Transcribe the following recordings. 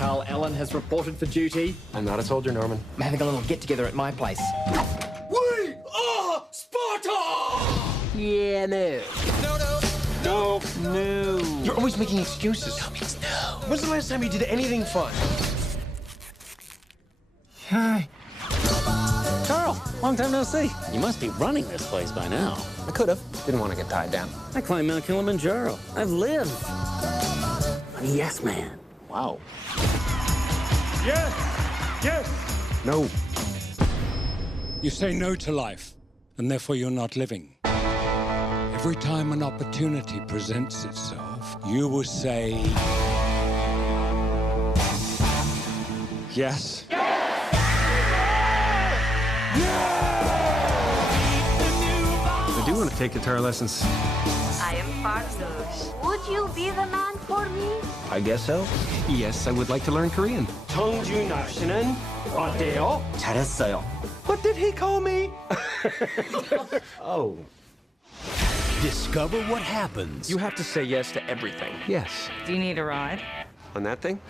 Carl Allen has reported for duty. I'm not a soldier, Norman. I'm having a little get-together at my place. We are Sparta! Yeah, no. No. You're always making excuses. No means no. When's the last time you did anything fun? Hi. Carl, long time no see. You must be running this place by now. I could have. Didn't want to get tied down. I climbed Mount Kilimanjaro. I've lived. I'm a yes man. Wow. Yes. No. You say no to life, and therefore you're not living. Every time an opportunity presents itself, you will say... Yes. I do want to take guitar lessons. I am Farzush. Would you be the man for me? I guess so. Yes, I would like to learn Korean. 청준하시는 어때요? 잘했어요. What did he call me? Oh. Discover what happens You have to say yes to everything. Yes. Do you need a ride? On that thing?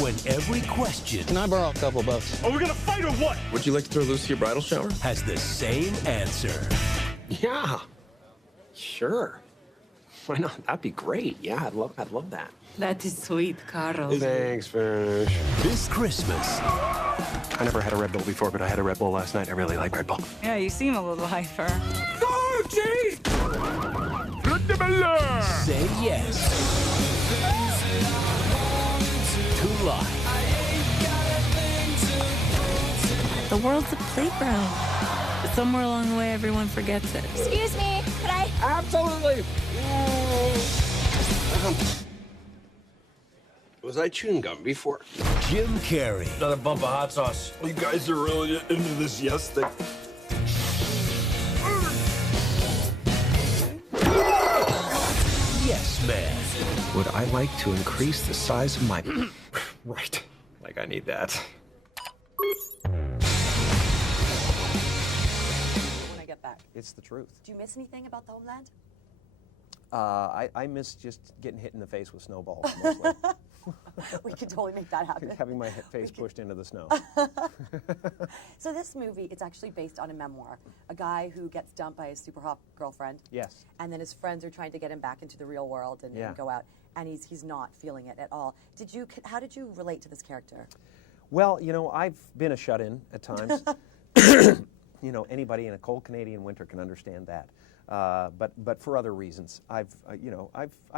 when every question Can I borrow a couple bucks? Are we gonna fight or what? Would you like to throw loose your bridal shower? has the same answer. Yeah. Sure. Why not? That'd be great. Yeah, I'd love that. That is sweet, Carl. Thanks, Fish. This Christmas, I never had a Red Bull before, but I had a Red Bull last night. I really like Red Bull. Yeah, you seem a little hyper. say yes to life. The world's a playground. But somewhere along the way, everyone forgets it. Excuse me, could I? Absolutely. Was I chewing gum before? Jim Carrey, Another bump of hot sauce. You guys are really into this yes thing. Yes Man. Would I like to increase the size of my... Right. Like I need that. When I get back. It's the truth. Do you miss anything about the homeland? I miss just getting hit in the face with snowballs, mostly. We could totally make that happen. Having my face pushed into the snow. So this movie, it's actually based on a memoir. A guy who gets dumped by his super hot girlfriend. Yes. And then his friends are trying to get him back into the real world and go out. And he's not feeling it at all. How did you relate to this character? Well, you know, I've been a shut-in at times. You know, anybody in a cold Canadian winter can understand that. But for other reasons, I've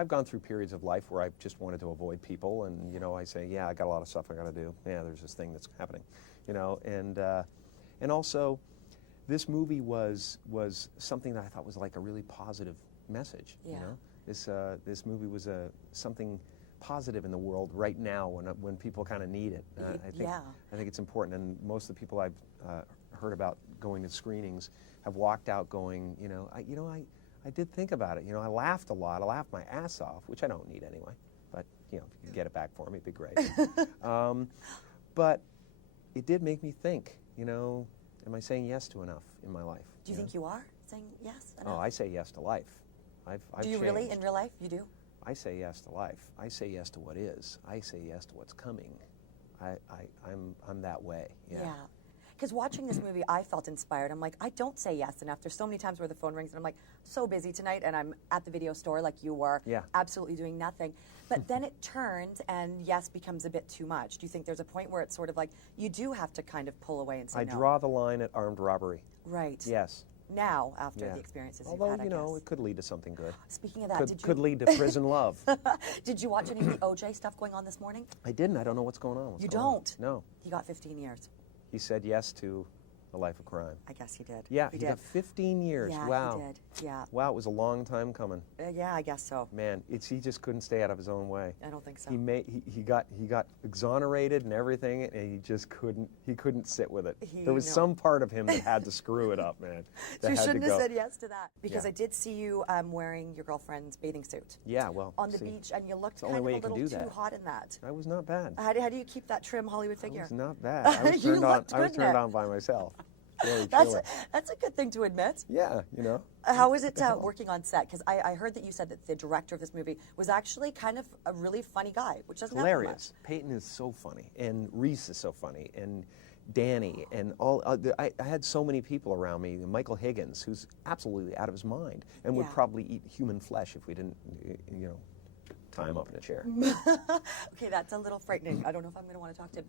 gone through periods of life where I've just wanted to avoid people, and you know, I say, yeah, I got a lot of stuff I got to do. Yeah, there's this thing that's happening, you know, and also, this movie was something that I thought was like a really positive message. Yeah. You know, this movie was something positive in the world right now when people kind of need it. I think it's important, and most of the people I've heard about going to screenings have walked out going, I did think about it. You know, I laughed a lot. I laughed my ass off, which I don't need anyway. But you know, if you could get it back for me, it'd be great. But it did make me think. You know, am I saying yes to enough in my life? Do you think you are saying yes enough? Oh, I say yes to life. I've do you changed. really in real life? You do? I say yes to life. I say yes to what is. I say yes to what's coming. I'm that way. Yeah. Because watching this movie, I felt inspired. I'm like, I don't say yes enough. There's so many times where the phone rings and I'm like, so busy tonight, and I'm at the video store like you were, absolutely doing nothing. But then it turns and yes becomes a bit too much. Do you think there's a point where it's sort of like you do have to kind of pull away and say no? I draw the line at armed robbery. Right. Yes. Now, after the experiences Although, you've had, you know, it could lead to something good. Speaking of that, could lead to prison love. Did you watch any of the OJ stuff going on this morning? I didn't. I don't know what's going on. You don't? No. He got 15 years. He said yes to a life of crime. I guess he did. Yeah, he he got 15 years. Yeah, wow. he did. Yeah. Wow, it was a long time coming. Yeah, I guess so. Man, he just couldn't stay out of his own way. I don't think so. He got exonerated and everything, and he just couldn't sit with it. He there was knew. some part of him that had to screw it up, man. So you That had shouldn't to have go. said yes to that. Because I did see you wearing your girlfriend's bathing suit. Yeah, well, on the see, beach, and you looked it's the kind only of way a you can little do too that. hot in that. I was not bad. How do you keep that trim Hollywood figure? I was not bad. I was You turned on. looked I was good in turned it. on by myself. Very That's chilling. that's a good thing to admit. Yeah, you know. How was it working on set? Because I heard that you said that the director of this movie was actually kind of a really funny guy, which doesn't happen Hilarious. Peyton is so funny, and Reese is so funny, and Danny, and all. I had so many people around me. Michael Higgins, who's absolutely out of his mind, and would Yeah. probably eat human flesh if we didn't, you know, tie him up in a chair. Okay, that's a little frightening. I don't know if I'm going to want to talk to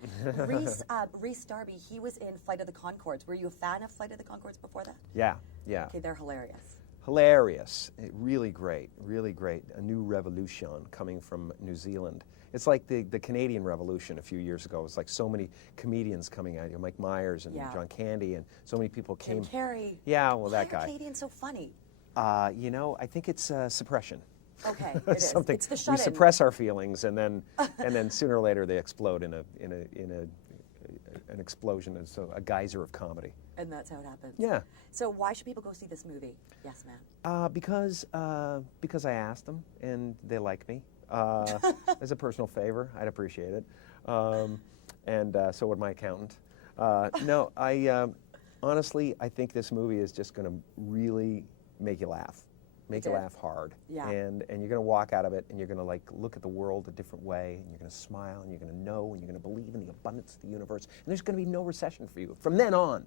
him. Reese Darby, he was in Flight of the Conchords. Were you a fan of Flight of the Conchords before that? Yeah, yeah. Okay, they're hilarious. Hilarious. Really great. Really great. A new revolution coming from New Zealand. It's like the Canadian Revolution a few years ago. It was like so many comedians coming out. Mike Myers and Yeah. John Candy, and so many people came. Jim Carrey. Yeah, well, Why that are guy. Canadians so funny? You know, I think it's suppression. Okay, it is. Something It's the we shut-in. suppress our feelings, and then sooner or later they explode in an explosion. It's a geyser of comedy. And that's how it happens. Yeah. So why should people go see this movie? Yes, man. Because I asked them, and they like me. As a personal favor, I'd appreciate it. And so would my accountant. No, honestly, I think this movie is just going to really make you laugh. Make you laugh hard. Yeah. And you're going to walk out of it, and you're going to like look at the world a different way, and you're going to smile, and you're going to know, and you're going to believe in the abundance of the universe, and there's going to be no recession for you from then on.